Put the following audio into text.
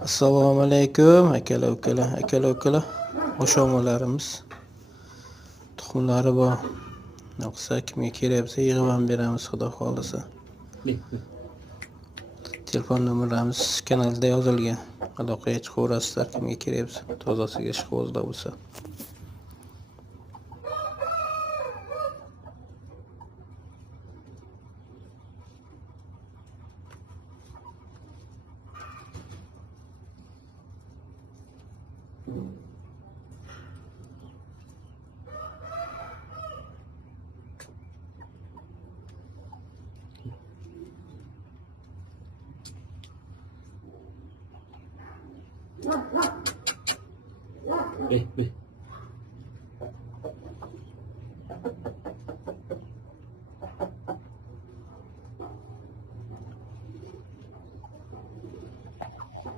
Assalomu alaykum akalar, o'shomalarimiz tuxumlari bor. Yo'qsa kimga kerak yig'ib ham beramiz, xudo xolisa. Telefon nomerlarimiz kanalda yozilgan. Aloqaga chiqaverasizlar kimga kerak tozasiga ishqibozlar bo'lsa. Ê,